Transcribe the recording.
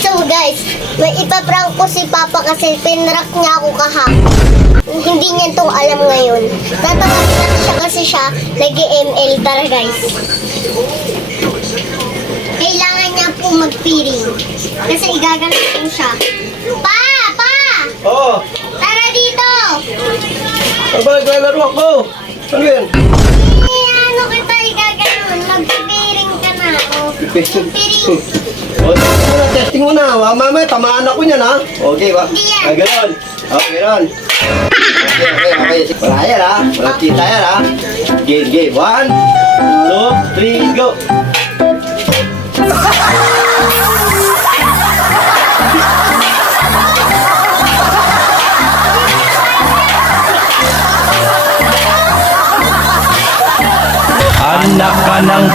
So guys, may ipaprank ko si Papa kasi pinrank niya ako kahapon. Hindi niya itong alam ngayon. Tatawagin natin siya kasi siya nag-ML. Tara guys. Kailangan niya po mag-feeling. Kasi igaganap po siya. Pa! Pa! Oo. Tara dito! Ano ba naglalaro ako? Ano yan? Ano kita igaganon? Mag-feeling ka na. O, feeling. O, testing mo na. Mamaya, tamaan ako niyan, ha? Okay ba? Hindi yan. Ah, gano'n. Okay, gano'n. Okay. Wala yan, ha? Walang kita yan, ha? Game. 1, 2, 3, go! Anak ka ng